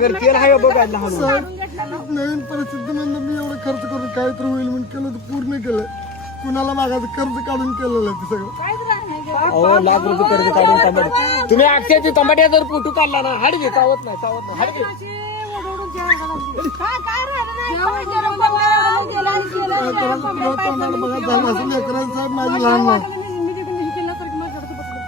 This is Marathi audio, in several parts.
नवीन परिस्थिती नंतर मी एवढा खर्च करून तर होईल केलं तर पूर्ण केलं कुणाला मागा कर्ज काढून केलेलं ते सगळं कर्ज काढून तुम्ही टमाटे जर ना हाडगे चावत ना चावत नाही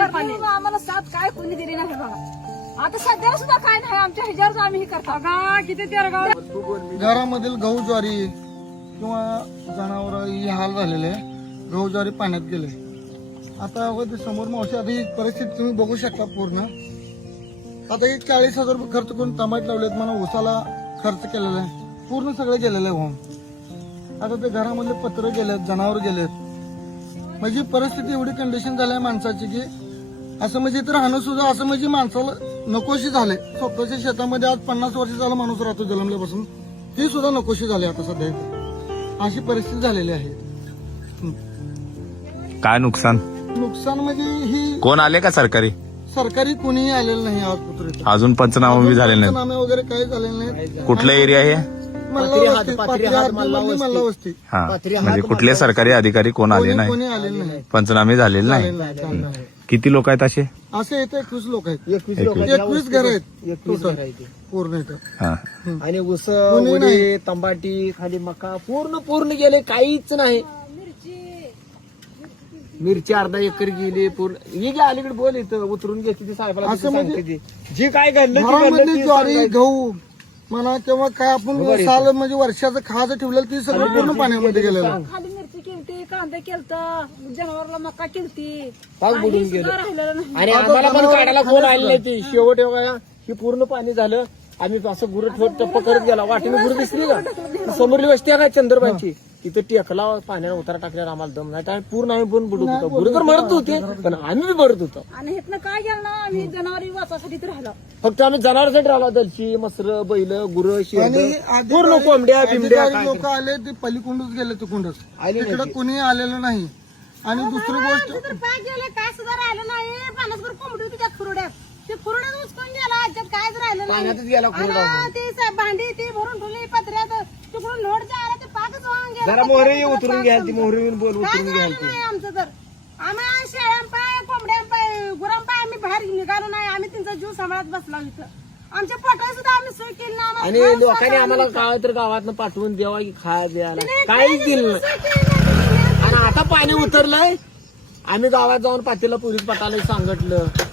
आम्हाला काय काय नाही आता घरामधील गहू ज्वारी किंवा जनावर हाल झालेले गहू ज्वारी पाण्यात गेले आता अगदी समोर मावशी आता ही परिस्थिती तुम्ही बघू शकता पूर्ण आता एक चाळीस हजार रुपये खर्च करून टमाट लावलेत मला उसाला खर्च केलेला आहे पूर्ण सगळे गेलेले होऊन आता ते घरामध्ये पत्र गेलेत जनावर गेलेत म्हणजे परिस्थिती एवढी कंडिशन झाली आहे माणसाची की असं म्हणजे तर सुद्धा असं म्हणजे माणसाला नकोशी झाले स्वतःच्या शेतामध्ये आज पन्नास वर्ष झालं माणूस राहतो जन्मल्यापासून ते सुद्धा नकोशी झाली आता सध्या अशी परिस्थिती झालेली आहे काय नुकसान नुकसान म्हणजे ही कोण आले का सरकारी सरकारी कोणीही आलेलं नाही अजून आजपुत्रचनामा झाले नाही वगैरे काही झाले नाही कुठला एरिया आहे म्हणजे कुठले सरकारी अधिकारी कोण आले नाही पंचनामे झालेले किती लोक आहेत असे असे एकवीस लोक आहेत एकवीस लोक घर आहेत एकवीस येत आणि उस तंबाटी खाली मका पूर्ण पूर्ण गेले काहीच नाही मिरची अर्धा एकर गेली पूर्ण गे अलीकडे बोल उतरून काय ज्वारी गहू आपण साल म्हणजे वर्षाचं खाज ठेवलेलं ती सगळं पूर्ण पाण्यामध्ये गेलेलं खाली मिरची खेळती कांद्या मका खेळती पाच बुडून गेलं आले शेवट ही पूर्ण पाणी झालं आम्ही असं गुरु करत गेला वाटेने गुरु दिसली समोरली वस्ती आहे चंद्रबाईची तिथे टेकला पाण्यावर उतारा टाकल्यावर आम्हाला दम नाही आम्ही पूर्ण आम्ही बोन बुडत होतो तर मरत होते पण आम्ही बी मरत होतो आणि हेतन काय गेलं ना आम्ही जनावर वाचासाठी राहिलो फक्त आम्ही जनावरासाठी राहिलो दलची मसर बैल गुर पूर्ण कोंबड्या बिमड्या लोक आले ते पलीकुंडच गेले ते कुंड इकडे कोणी आलेलं नाही आणि दुसरी गोष्ट काय सुद्धा राहिलं नाही पाण्यासभर कोंबडी होती खुरड्यात ते पूर्ण काय राहिलं ते भांडी ती भरून ठेवले पत्र्यात जरा मोहरी उतरून घ्याल ती मोहरी येऊन बोल उतरून घ्याल ती आमचं तर आम्ही शेळ्या पाय कोंबड्या पाय गुरां पाय आम्ही बाहेर निघालो नाही आम्ही त्यांचा जीव सांभाळत बसला होत आमच्या पटाय सुद्धा आम्ही सोय केली ना आणि लोकांनी आम्हाला काय तर गावात पाठवून देवा की खा द्यायला काहीच दिलं आणि आता पाणी उतरलंय आम्ही गावात जाऊन पाठीला पुरी पटायला सांगितलं